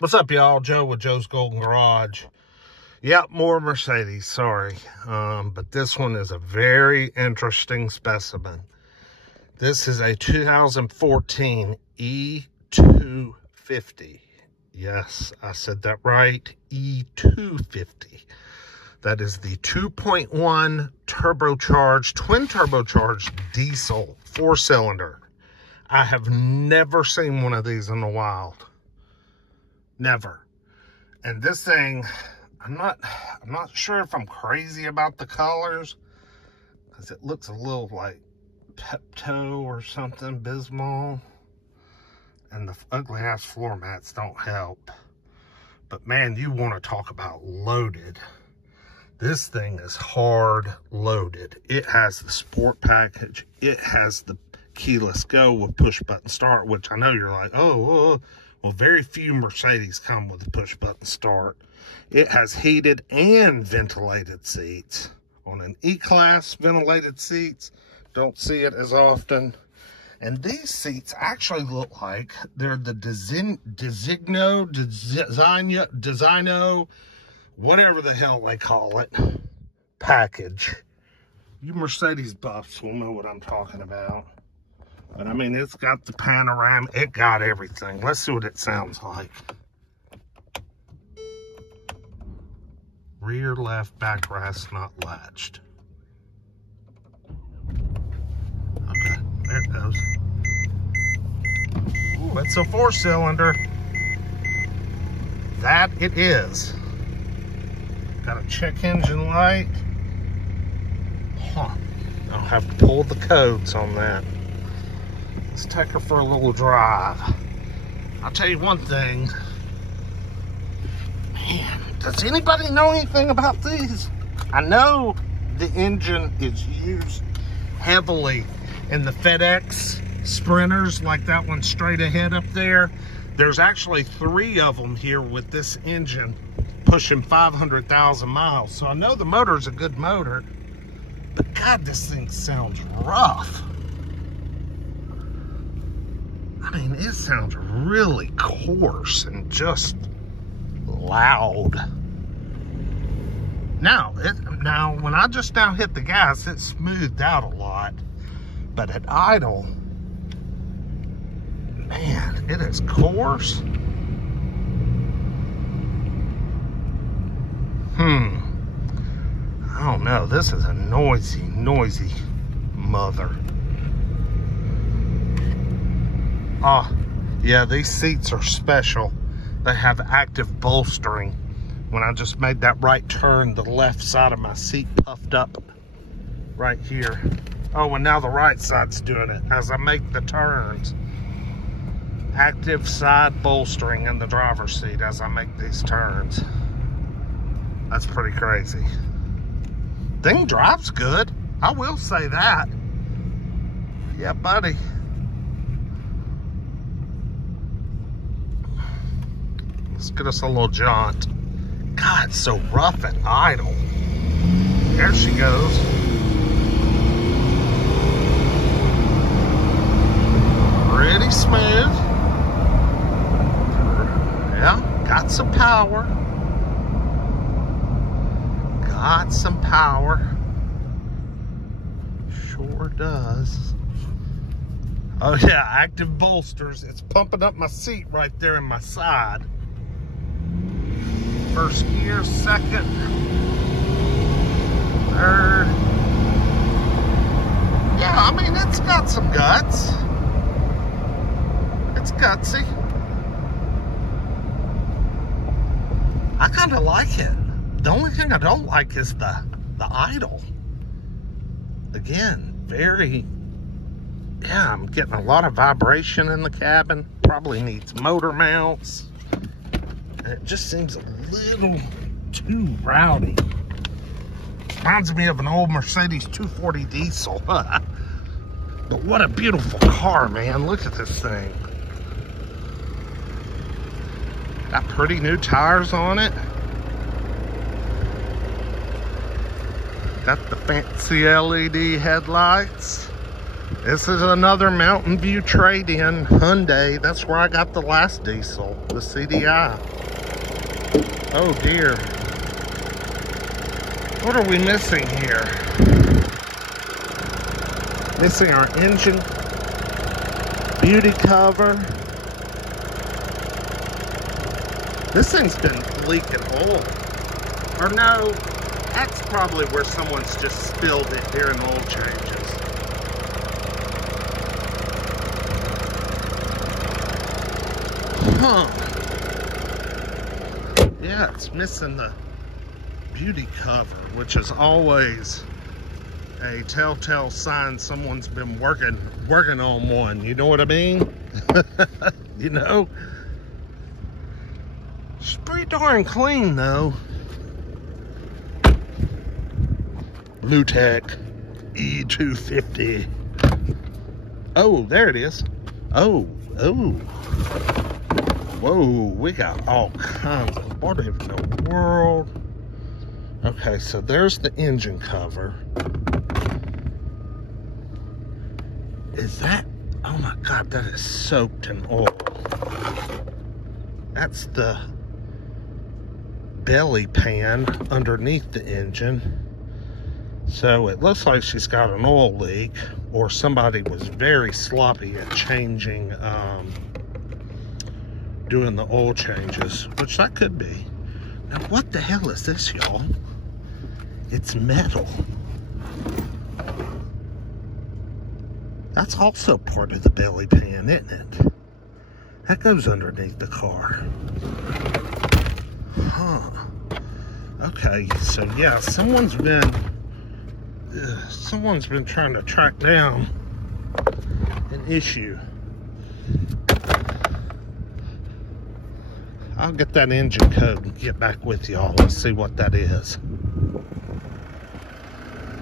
What's up, y'all? Joe with Joe's Golden Garage. Yep, more Mercedes, sorry. But this one is a very interesting specimen. This is a 2014 E250. Yes, I said that right. E250. That is the 2.1 turbocharged, twin turbocharged diesel 4-cylinder. I have never seen one of these in the wild. Never. And this thing, I'm not sure if I'm crazy about the colors, because it looks a little like Pepto or something, Bismol. And the ugly ass floor mats don't help. But man, you want to talk about loaded. This thing is hard loaded. It has the sport package. It has the keyless go with push button start, which I know you're like, oh, well, very few Mercedes come with a push button start. It has heated and ventilated seats. On an E-Class, ventilated seats, don't see it as often. And these seats actually look like they're the Designo, whatever the hell they call it, package. You Mercedes buffs will know what I'm talking about. But I mean, it's got the panorama, it got everything. Let's see what it sounds like. Rear left backrest not latched. Okay, there it goes. Ooh, it's a 4-cylinder. That it is. Got a check engine light. Huh. I'll have to pull the codes on that. Let's take her for a little drive. I'll tell you one thing. Man, does anybody know anything about these? I know the engine is used heavily in the FedEx Sprinters, like that one straight ahead up there. There's actually 3 of them here with this engine pushing 500,000 miles. So I know the motor is a good motor, but God, this thing sounds rough. I mean, it sounds really coarse and just loud. Now, when I just now hit the gas, it smoothed out a lot. But at idle, man, it is coarse. I don't know. This is a noisy mother. Oh, yeah, these seats are special. They have active bolstering. When I just made that right turn, the left side of my seat puffed up right here. Oh, and now the right side's doing it as I make the turns. Active side bolstering in the driver's seat as I make these turns. That's pretty crazy. Thing drives good. I will say that. Yeah, buddy. Let's get us a little jaunt. God, it's so rough and idle. There she goes. Pretty smooth. Yeah, got some power. Got some power. Sure does. Oh yeah, active bolsters. It's pumping up my seat right there in my side. First gear, second, third. Yeah, I mean, it's got some guts. It's gutsy. I kind of like it. The only thing I don't like is the idle. Again, very, yeah, I'm getting a lot of vibration in the cabin. Probably needs motor mounts. And it just seems a little too rowdy. Reminds me of an old Mercedes 240 diesel. But what a beautiful car, man. Look at this thing. Got pretty new tires on it. Got the fancy LED headlights. This is another Mountain View trade-in Hyundai. That's where I got the last diesel, the CDI. Oh dear. What are we missing here? Missing our engine beauty cover. This thing's been leaking oil. Or no, that's probably where someone's just spilled it during oil changes. Huh. Yeah, it's missing the beauty cover, which is always a telltale sign someone's been working on one. You know what I mean? You know? It's pretty darn clean though. Bluetec E250. Oh, there it is. Oh. Whoa, we got all kinds of, what in the world? Okay, so there's the engine cover. Is that, oh my God, that is soaked in oil. That's the belly pan underneath the engine. So it looks like she's got an oil leak, or somebody was very sloppy at changing, doing the oil changes, which that could be. Now, what the hell is this, y'all? It's metal. That's also part of the belly pan, isn't it? That goes underneath the car. Huh. Okay, so yeah, someone's been trying to track down an issue. I'll get that engine code and get back with y'all and see what that is.